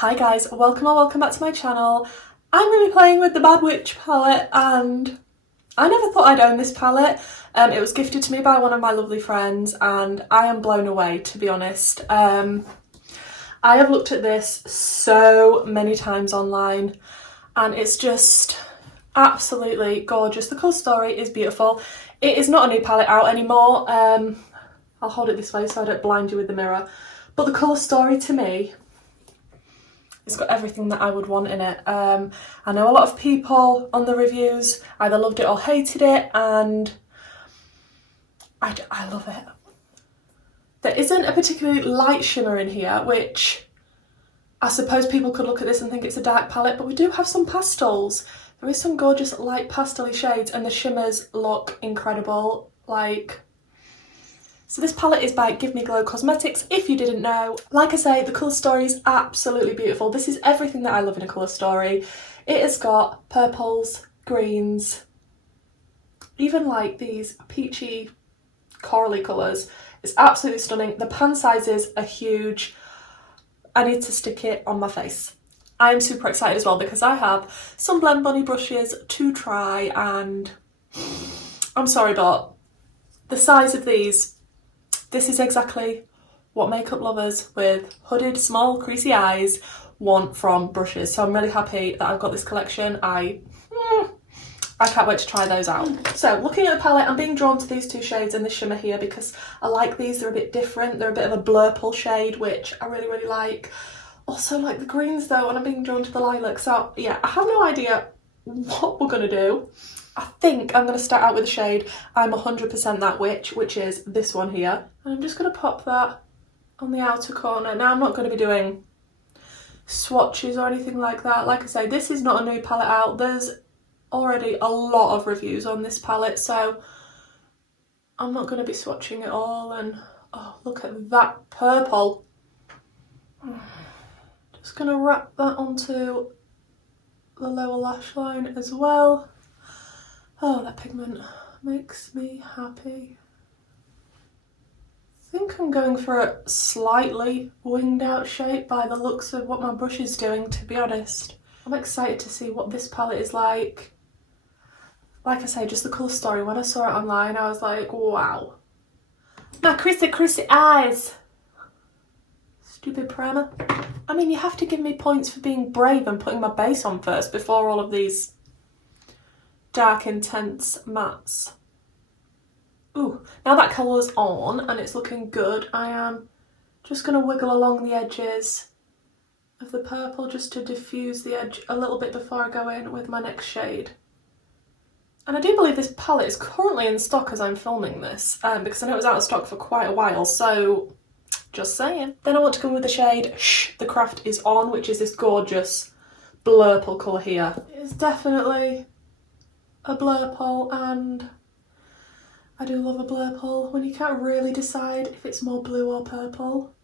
Hi guys, welcome or welcome back to my channel. I'm going to be playing with the Bad Witch palette and I never thought I'd own this palette. It was gifted to me by one of my lovely friends and I am blown away, to be honest. I have looked at this so many times online and it's just absolutely gorgeous. The colour story is beautiful. It is not a new palette out anymore. I'll hold it this way so I don't blind you with the mirror. But the colour story to me, it's got everything that I would want in it. I know a lot of people on the reviews either loved it or hated it, and I love it. There isn't a particularly light shimmer in here, which I suppose people could look at this and think it's a dark palette, but we do have some pastels. There is some gorgeous light pastel-y shades and the shimmers look incredible. So this palette is by Give Me Glow Cosmetics, if you didn't know. Like I say, the colour story is absolutely beautiful. This is everything that I love in a colour story. It has got purples, greens, even like these peachy, corally colours. It's absolutely stunning. The pan sizes are huge. I need to stick it on my face. I'm super excited as well because I have some Blend Bunny brushes to try and I'm sorry, but the size of these, this is exactly what makeup lovers with hooded, small, creasy eyes want from brushes. So I'm really happy that I've got this collection. I can't wait to try those out. So looking at the palette, I'm being drawn to these two shades and this shimmer here because I like these. They're a bit different. They're a bit of a blurple shade, which I really, really like. Also like the greens though, and I'm being drawn to the lilac. So yeah, I have no idea what we're gonna do. I think I'm going to start out with a shade I'm 100% That Witch, which is this one here. And I'm just going to pop that on the outer corner. Now I'm not going to be doing swatches or anything like that. Like I say, this is not a new palette out. There's already a lot of reviews on this palette, so I'm not going to be swatching it all. And oh, look at that purple. Just going to wrap that onto the lower lash line as well. Oh, that pigment makes me happy. I think I'm going for a slightly winged out shape by the looks of what my brush is doing, to be honest. I'm excited to see what this palette is like. Like I say, just the colour story. When I saw it online, I was like, wow. My creasy eyes. Stupid primer. I mean, you have to give me points for being brave and putting my base on first before all of these dark, intense mattes. Ooh, now that colour's on and it's looking good, I am just going to wiggle along the edges of the purple just to diffuse the edge a little bit before I go in with my next shade. And I do believe this palette is currently in stock as I'm filming this, because I know it was out of stock for quite a while, so just saying. Then I want to go with the shade Shh, The Craft Is On, which is this gorgeous blurple colour here. It's definitely a blurple, and I do love a blurple when you can't really decide if it's more blue or purple.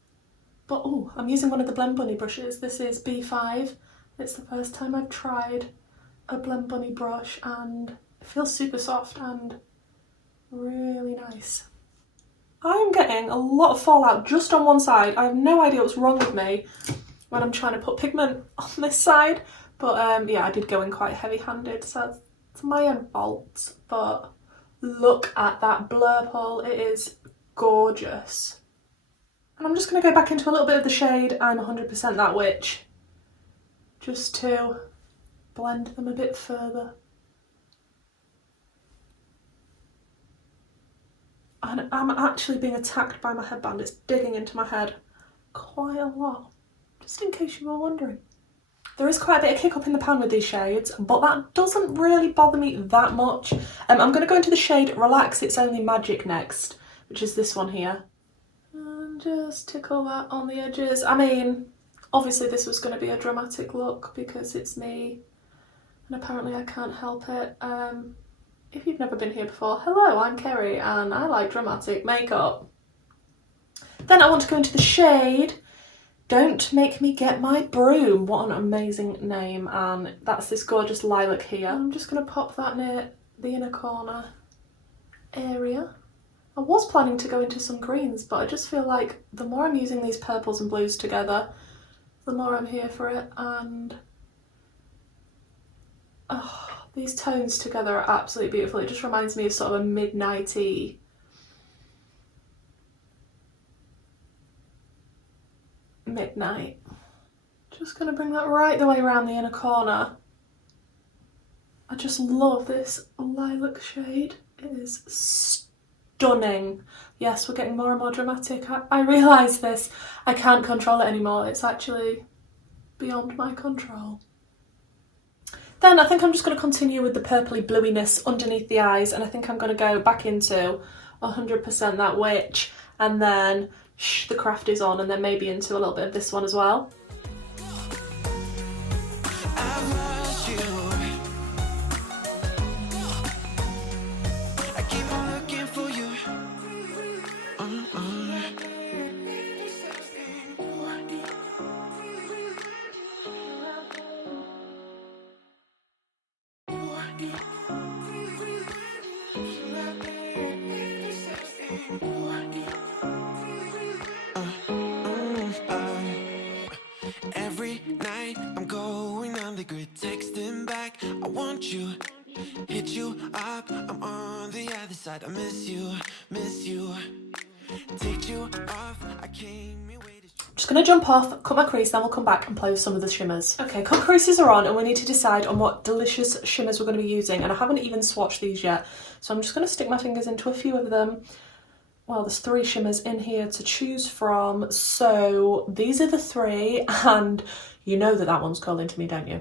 But oh, I'm using one of the Blend Bunny brushes. This is B5. It's the first time I've tried a Blend Bunny brush and it feels super soft and really nice. I'm getting a lot of fallout just on one side. I have no idea what's wrong with me when I'm trying to put pigment on this side, but yeah, I did go in quite heavy-handed, so it's my own fault. But look at that blurple, it is gorgeous. And I'm just going to go back into a little bit of the shade I'm 100% That Witch, just to blend them a bit further. And I'm actually being attacked by my headband. It's digging into my head quite a lot, just in case you were wondering. There is quite a bit of kick up in the pan with these shades, but that doesn't really bother me that much. I'm going to go into the shade Relax It's Only Magic next, which is this one here. And just tickle that on the edges. I mean, obviously this was going to be a dramatic look because it's me, and apparently I can't help it. If you've never been here before, hello, I'm Kerry, and I like dramatic makeup. Then I want to go into the shade Don't Make Me Get My Broom. What an amazing name, and that's this gorgeous lilac here. I'm just going to pop that near the inner corner area. I was planning to go into some greens, but I just feel like the more I'm using these purples and blues together, the more I'm here for it. And oh, these tones together are absolutely beautiful. It just reminds me of sort of a midnighty midnight. Just gonna bring that right the way around the inner corner. I just love this lilac shade. It is stunning. Yes, we're getting more and more dramatic. I realise this. I can't control it anymore. It's actually beyond my control. Then I think I'm just going to continue with the purpley bluiness underneath the eyes, and I think I'm going to go back into 100% that witch, and then the craft is on, and then maybe into a little bit of this one as well. Every night I'm going on the grid, texting back, I want you, hit you up, I'm on the other side, I miss you, take you off, I came your way to... I'm just going to jump off, cut my crease, then we'll come back and play with some of the shimmers. Okay, cut creases are on, and we need to decide on what delicious shimmers we're going to be using, and I haven't even swatched these yet, so I'm just going to stick my fingers into a few of them. Well, there's 3 shimmers in here to choose from, so these are the 3, and you know that that one's calling to me, don't you?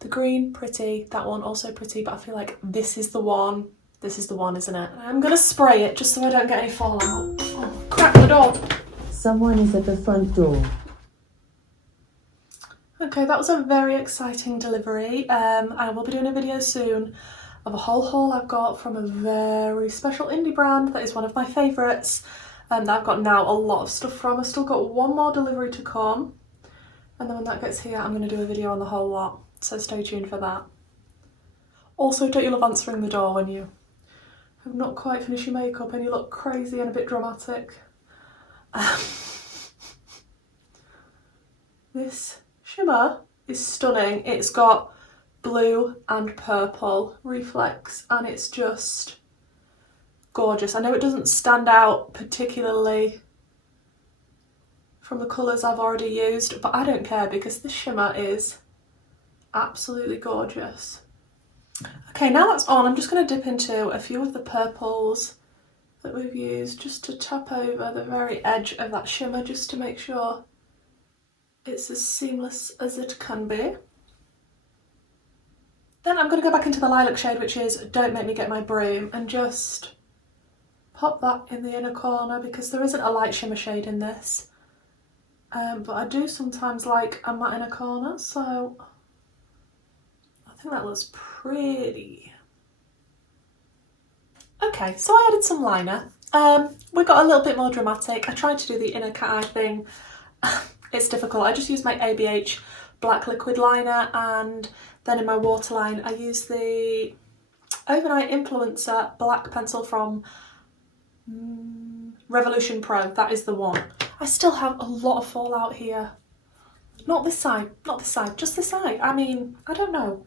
The green, pretty, that one also pretty, but I feel like this is the one. This is the one, isn't it? I'm gonna spray it just so I don't get any fallout. Oh, crack the door. Someone is at the front door. Okay, that was a very exciting delivery. I will be doing a video soon of a whole haul I've got from a very special indie brand that is one of my favourites, and I've got now a lot of stuff from. I've still got one more delivery to come, and then when that gets here I'm going to do a video on the whole lot, so stay tuned for that. Also, don't you love answering the door when you have not quite finished your makeup and you look crazy and a bit dramatic? This shimmer is stunning. It's got blue and purple reflex, and it's just gorgeous. I know it doesn't stand out particularly from the colours I've already used, but I don't care because this shimmer is absolutely gorgeous. Okay, now that's on, I'm just going to dip into a few of the purples that we've used just to tap over the very edge of that shimmer, just to make sure it's as seamless as it can be. Then I'm going to go back into the lilac shade, which is Don't Make Me Get My Broom, and just pop that in the inner corner because there isn't a light shimmer shade in this. But I do sometimes like a matte inner corner, so I think that looks pretty. Okay, so I added some liner. We got a little bit more dramatic. I tried to do the inner cat eye thing. It's difficult. I just used my ABH black liquid liner, and then in my waterline I used the Overnight Influencer black pencil from Revolution Pro. That is the one. I still have a lot of fallout here. Not this side, not this side, just this side. I mean, I don't know.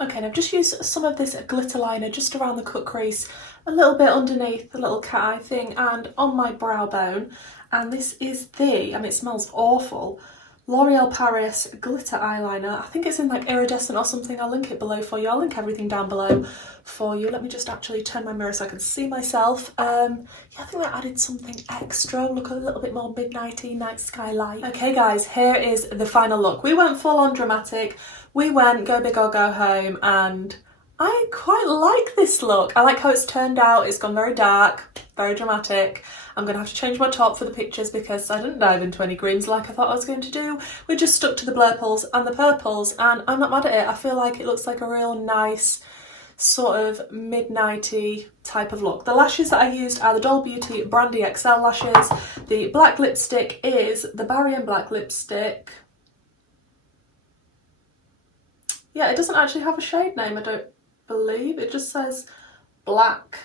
Okay, and I've just used some of this glitter liner just around the cut crease, a little bit underneath the little cat eye thing, and on my brow bone. And this is the, I mean, it smells awful, L'Oreal Paris glitter eyeliner. I think it's in like iridescent or something. I'll link it below for you. I'll link everything down below for you. Let me just actually turn my mirror so I can see myself. Yeah, I think I added something extra. Look a little bit more midnighty, night sky light. Okay guys, here is the final look. We went full on dramatic. We went go big or go home, and I quite like this look. I like how it's turned out. It's gone very dark, very dramatic. I'm going to have to change my top for the pictures because I didn't dive into any greens like I thought I was going to do. We just stuck to the blurples and the purples, and I'm not mad at it. I feel like it looks like a real nice sort of midnighty type of look. The lashes that I used are the Doll Beauty Brandy XL lashes. The black lipstick is the Barry & Black lipstick. Yeah, it doesn't actually have a shade name, I don't believe. It just says black.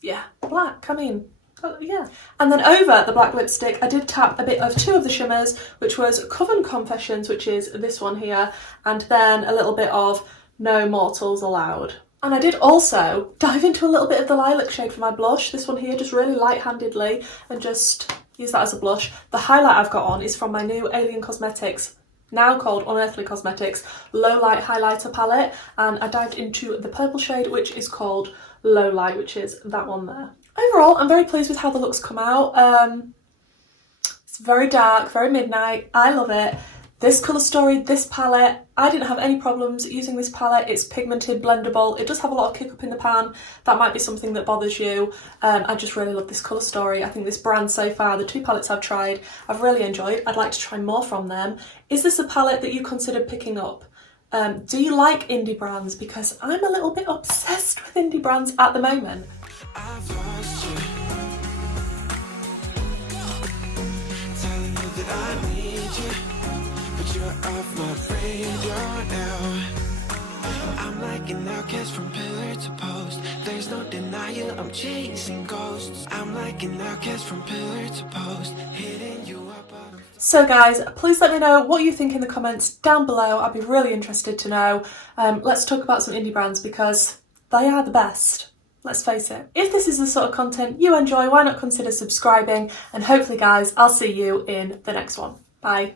Yeah, black. I mean, So yeah. And then over the black lipstick, I did tap a bit of two of the shimmers, which was Coven Confessions, which is this one here, and then a little bit of No Mortals Allowed. And I did also dive into a little bit of the lilac shade for my blush, this one here, just really light-handedly, and just use that as a blush. The highlight I've got on is from my new Alien Cosmetics, now called Unearthly Cosmetics, Low Light Highlighter Palette, and I dived into the purple shade, which is called Low Light, which is that one there. Overall, I'm very pleased with how the looks come out. It's very dark, very midnight. I love it. This colour story, this palette, I didn't have any problems using this palette. It's pigmented, blendable. It does have a lot of kick up in the pan. That might be something that bothers you. I just really love this colour story. I think this brand so far, the two palettes I've tried, I've really enjoyed. I'd like to try more from them. Is this a palette that you considered picking up? Do you like indie brands? Because I'm a little bit obsessed with indie brands at the moment. I've lost you. Telling you that I need you, but you're off my radar now. I'm like an outcast from pillar to post. There's no denial, I'm chasing ghosts. I'm like an outcast from pillar to post, hitting you up. So guys, please let me know what you think in the comments down below. I'd be really interested to know. Let's talk about some indie brands because they are the best. Let's face it. If this is the sort of content you enjoy, why not consider subscribing? And hopefully guys, I'll see you in the next one. Bye.